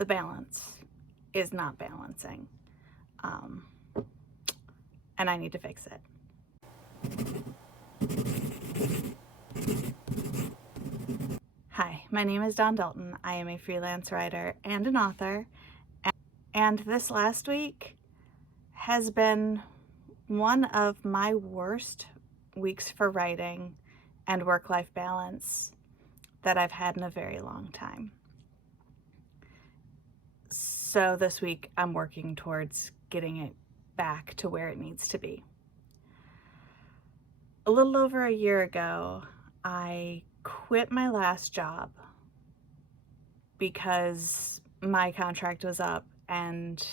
the balance is not balancing. And I need to fix it. Hi, my name is Dawn Dalton. I am a freelance writer and an author. And this last week has been one of my worst weeks for writing and work-life balance that I've had in a very long time. So this week I'm working towards getting it back to where it needs to be. A little over a year ago, I quit my last job because my contract was up and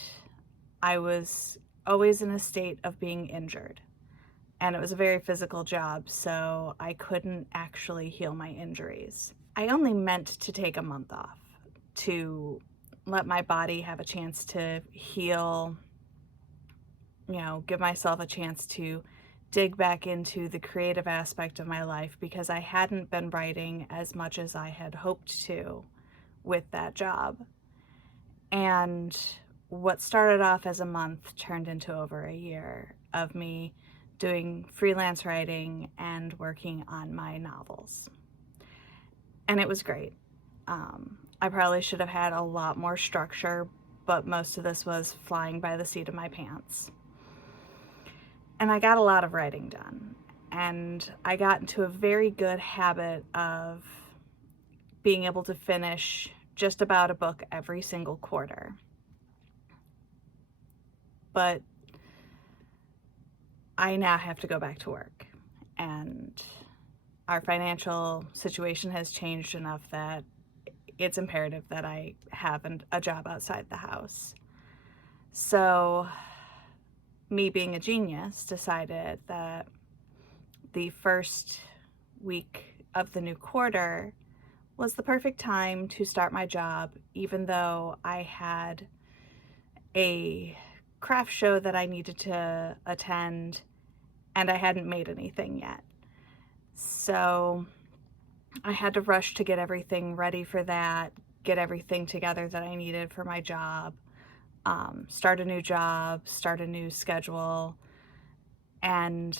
I was always in a state of being injured. And it was a very physical job, so I couldn't actually heal my injuries. I only meant to take a month off to let my body have a chance to heal, give myself a chance to dig back into the creative aspect of my life, because I hadn't been writing as much as I had hoped to with that job. And what started off as a month turned into over a year of me doing freelance writing and working on my novels. And it was great. I probably should have had a lot more structure, but most of this was flying by the seat of my pants. And I got a lot of writing done. And I got into a very good habit of being able to finish just about a book every single quarter. But I now have to go back to work, and our financial situation has changed enough that it's imperative that I have a job outside the house. So me being a genius decided that the first week of the new quarter was the perfect time to start my job, even though I had a craft show that I needed to attend and I hadn't made anything yet. So I had to rush to get everything ready for that, get everything together that I needed for my job, start a new job, start a new schedule. And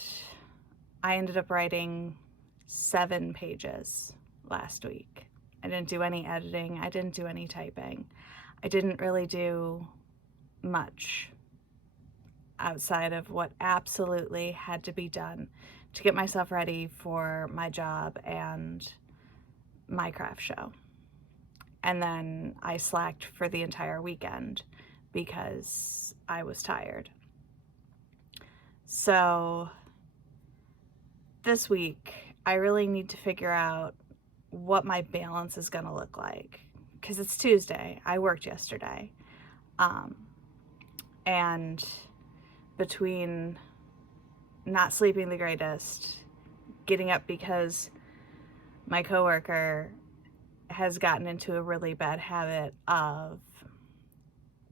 I ended up writing 7 pages last week. I didn't do any editing. I didn't do any typing. I didn't really do much outside of what absolutely had to be done to get myself ready for my job and my craft show. And then I slacked for the entire weekend because I was tired. So this week, I really need to figure out what my balance is going to look like, because it's Tuesday. I worked yesterday. And between not sleeping the greatest, getting up because my coworker has gotten into a really bad habit of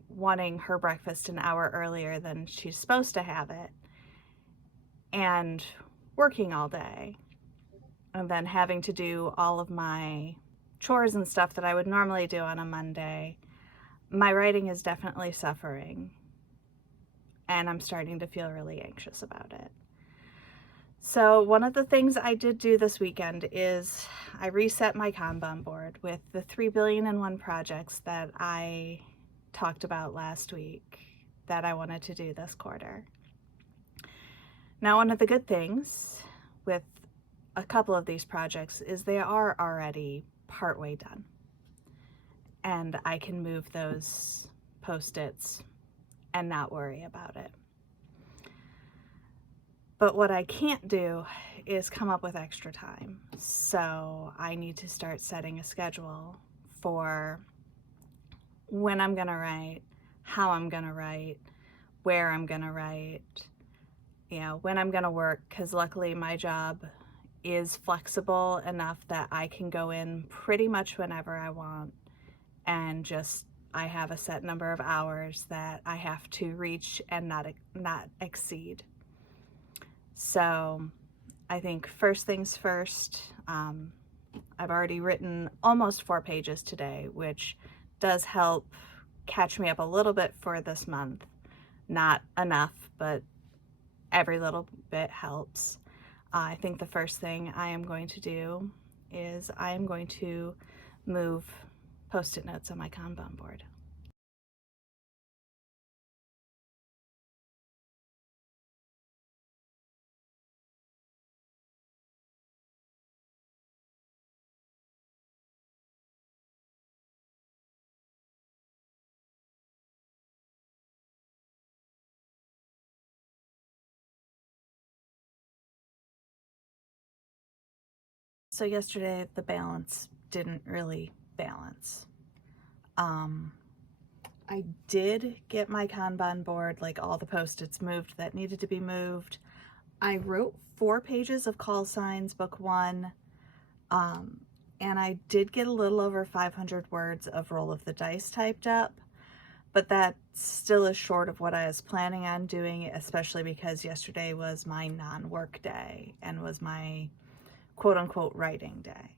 wanting her breakfast an hour earlier than she's supposed to have it, and working all day, and then having to do all of my chores and stuff that I would normally do on a Monday, my writing is definitely suffering, and I'm starting to feel really anxious about it. So one of the things I did do this weekend is I reset my Kanban board with the 3,000,000,001 projects that I talked about last week that I wanted to do this quarter. Now, one of the good things with a couple of these projects is they are already partway done, and I can move those Post-its and not worry about it. But what I can't do is come up with extra time. So I need to start setting a schedule for when I'm going to write, how I'm going to write, where I'm going to write, when I'm going to work, because luckily my job is flexible enough that I can go in pretty much whenever I want, and I have a set number of hours that I have to reach and not exceed. So I think first things first, I've already written almost 4 pages today, which does help catch me up a little bit for this month. Not enough, but every little bit helps. I think the first thing I am going to do is I am going to move Post-it notes on my Kanban board. So yesterday the balance didn't really balance. I did get my Kanban board, like all the Post-its moved that needed to be moved. I wrote 4 pages of call signs, book 1, and I did get a little over 500 words of Roll of the Dice typed up, but that still is short of what I was planning on doing, especially because yesterday was my non-work day and was my quote-unquote writing day.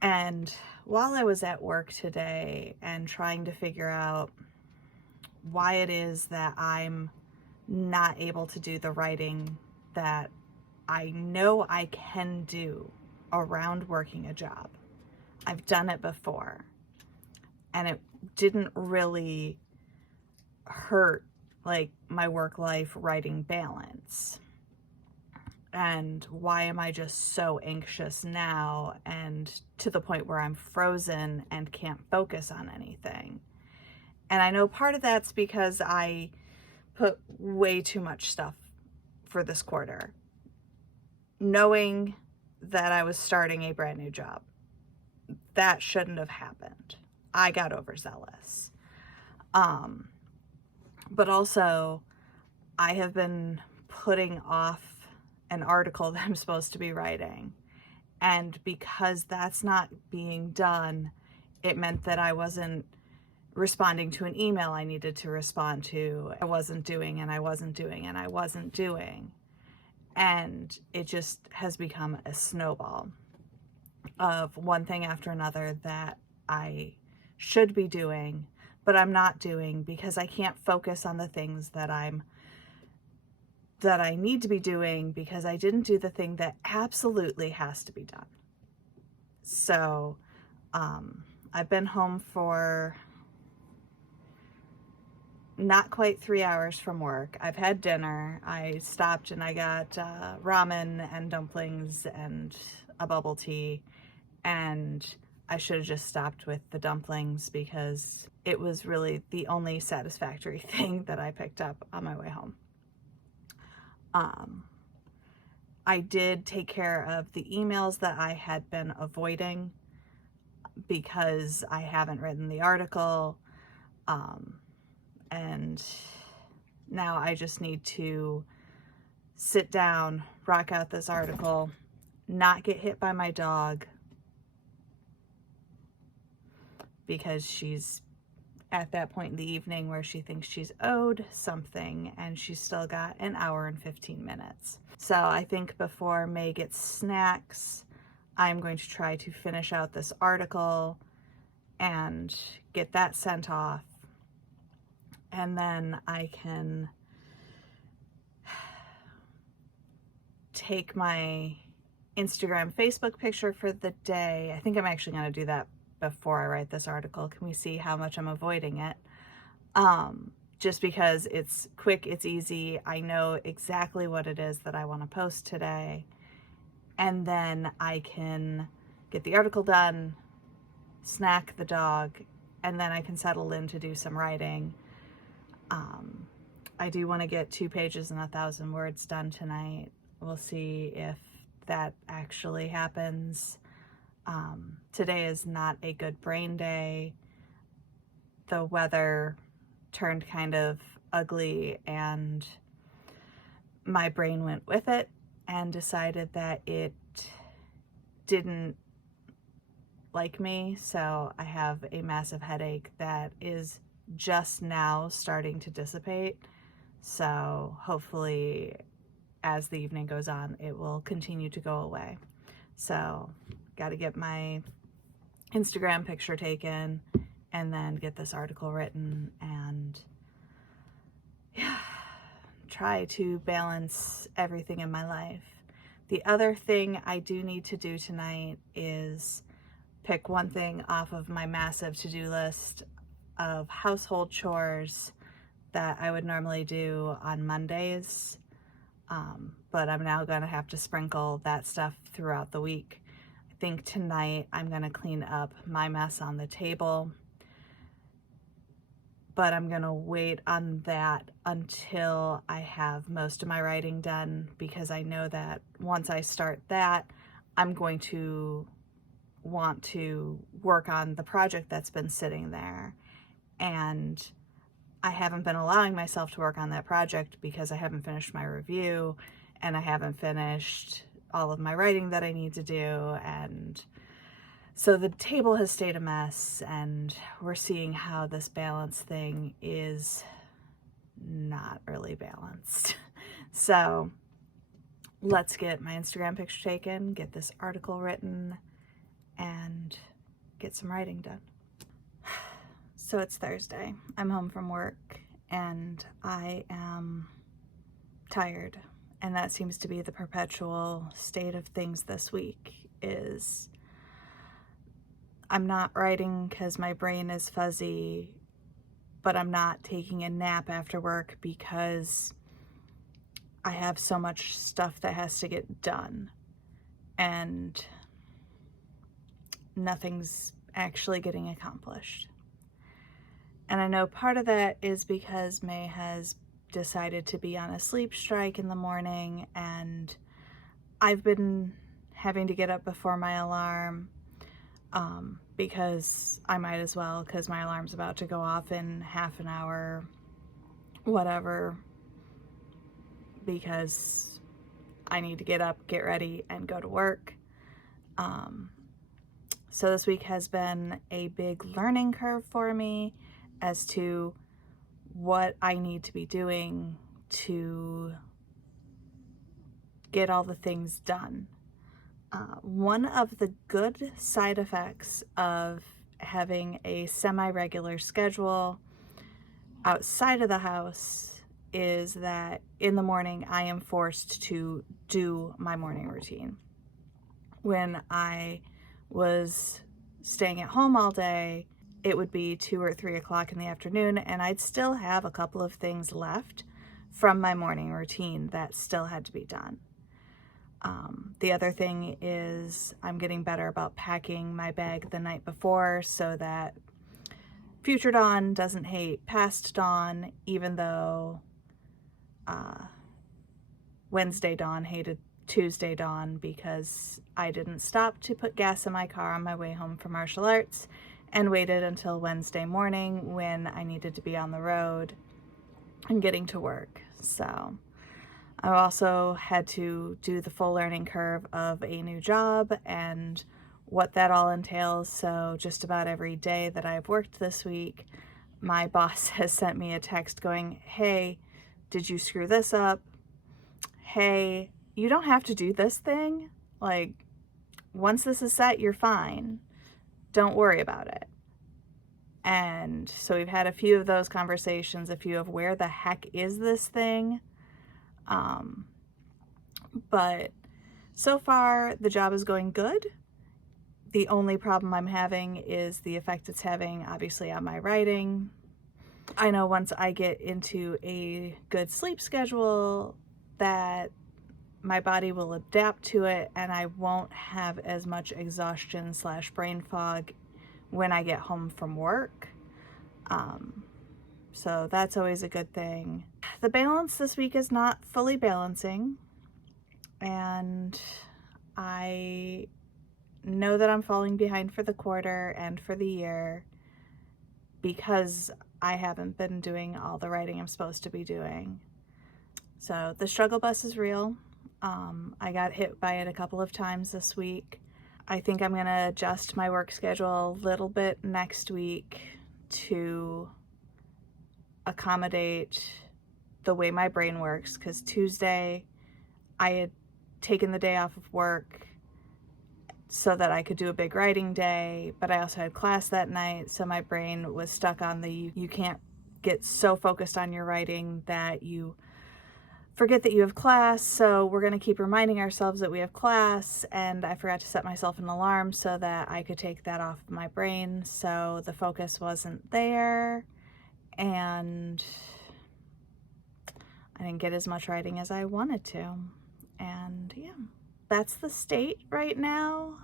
And while I was at work today and trying to figure out why it is that I'm not able to do the writing that I know I can do around working a job, I've done it before and it didn't really hurt like my work-life writing balance. And why am I just so anxious now and to the point where I'm frozen and can't focus on anything? And I know part of that's because I put way too much stuff for this quarter, knowing that I was starting a brand new job. That shouldn't have happened. I got overzealous. But also, I have been putting off an article that I'm supposed to be writing. And because that's not being done, it meant that I wasn't responding to an email I needed to respond to. I wasn't doing, and I wasn't doing, and I wasn't doing. And it just has become a snowball of one thing after another that I should be doing, but I'm not doing because I can't focus on the things that I need to be doing because I didn't do the thing that absolutely has to be done. So I've been home for not quite 3 hours from work. I've had dinner. I stopped and I got ramen and dumplings and a bubble tea, and I should have just stopped with the dumplings because it was really the only satisfactory thing that I picked up on my way home. I did take care of the emails that I had been avoiding because I haven't written the article, and now I just need to sit down, rock out this article, not get hit by my dog because she's at that point in the evening where she thinks she's owed something and she's still got an hour and 15 minutes. So I think before May gets snacks, I'm going to try to finish out this article and get that sent off. And then I can take my Instagram, Facebook picture for the day. I think I'm actually going to do that before I write this article. Can we see how much I'm avoiding it? Just because it's quick, it's easy. I know exactly what it is that I want to post today. And then I can get the article done, snack the dog, and then I can settle in to do some writing. I do want to get 2 pages and 1,000 words done tonight. We'll see if that actually happens. Today is not a good brain day. The weather turned kind of ugly and my brain went with it and decided that it didn't like me. So I have a massive headache that is just now starting to dissipate. So hopefully as the evening goes on, it will continue to go away. So got to get my Instagram picture taken and then get this article written and try to balance everything in my life. The other thing I do need to do tonight is pick one thing off of my massive to-do list of household chores that I would normally do on Mondays, but I'm now gonna have to sprinkle that stuff throughout the week. I think tonight I'm gonna clean up my mess on the table, but I'm gonna wait on that until I have most of my writing done, because I know that once I start that, I'm going to want to work on the project that's been sitting there. And I haven't been allowing myself to work on that project because I haven't finished my review and I haven't finished all of my writing that I need to do. And so the table has stayed a mess, and we're seeing how this balance thing is not really balanced. So let's get my Instagram picture taken, get this article written, and get some writing done. So it's Thursday. I'm home from work and I am tired. And that seems to be the perpetual state of things this week, is I'm not writing because my brain is fuzzy, but I'm not taking a nap after work because I have so much stuff that has to get done and nothing's actually getting accomplished. And I know part of that is because May has decided to be on a sleep strike in the morning, and I've been having to get up before my alarm because I might as well, because my alarm's about to go off in half an hour, whatever, because I need to get up, get ready, and go to work. So this week has been a big learning curve for me as to what I need to be doing to get all the things done. One of the good side effects of having a semi-regular schedule outside of the house is that in the morning I am forced to do my morning routine. When I was staying at home all day, it would be 2 or 3 o'clock in the afternoon, and I'd still have a couple of things left from my morning routine that still had to be done. The other thing is I'm getting better about packing my bag the night before so that future Dawn doesn't hate past Dawn, even though Wednesday Dawn hated Tuesday Dawn because I didn't stop to put gas in my car on my way home from martial arts and waited until Wednesday morning when I needed to be on the road and getting to work. So I also had to do the full learning curve of a new job and what that all entails. So just about every day that I've worked this week, my boss has sent me a text going, "Hey, did you screw this up? Hey, you don't have to do this thing. Like, once this is set, you're fine. Don't worry about it." And so we've had a few of those conversations, a few of where the heck is this thing? But so far the job is going good. The only problem I'm having is the effect it's having, obviously, on my writing. I know once I get into a good sleep schedule that my body will adapt to it and I won't have as much exhaustion / brain fog when I get home from work. So that's always a good thing. The balance this week is not fully balancing, and I know that I'm falling behind for the quarter and for the year because I haven't been doing all the writing I'm supposed to be doing. So the struggle bus is real. I got hit by it a couple of times this week. I think I'm going to adjust my work schedule a little bit next week to accommodate the way my brain works, because Tuesday I had taken the day off of work so that I could do a big writing day, but I also had class that night, so my brain was stuck on the you can't get so focused on your writing that you forget that you have class, so we're going to keep reminding ourselves that we have class, and I forgot to set myself an alarm so that I could take that off my brain, so the focus wasn't there, and I didn't get as much writing as I wanted to. And yeah, that's the state right now.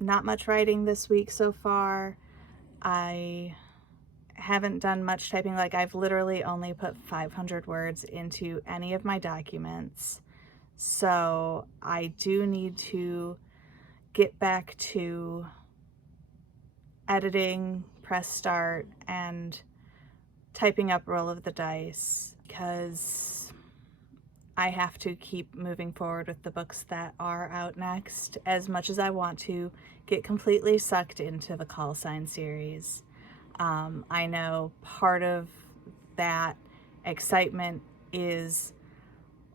Not much writing this week so far. I haven't done much typing. Like, I've literally only put 500 words into any of my documents. So I do need to get back to editing, press start, and typing up Roll of the Dice, because I have to keep moving forward with the books that are out next, as much as I want to get completely sucked into the Call Sign series. I know part of that excitement is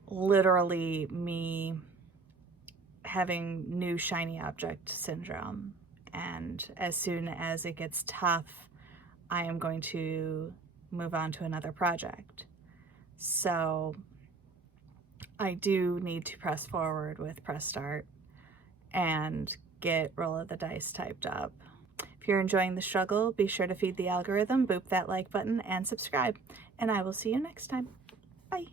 literally me having new shiny object syndrome, and as soon as it gets tough, I am going to move on to another project. So I do need to press forward with Press Start and get Roll of the Dice typed up. If you're enjoying the struggle, be sure to feed the algorithm, boop that like button, and subscribe. And I will see you next time. Bye.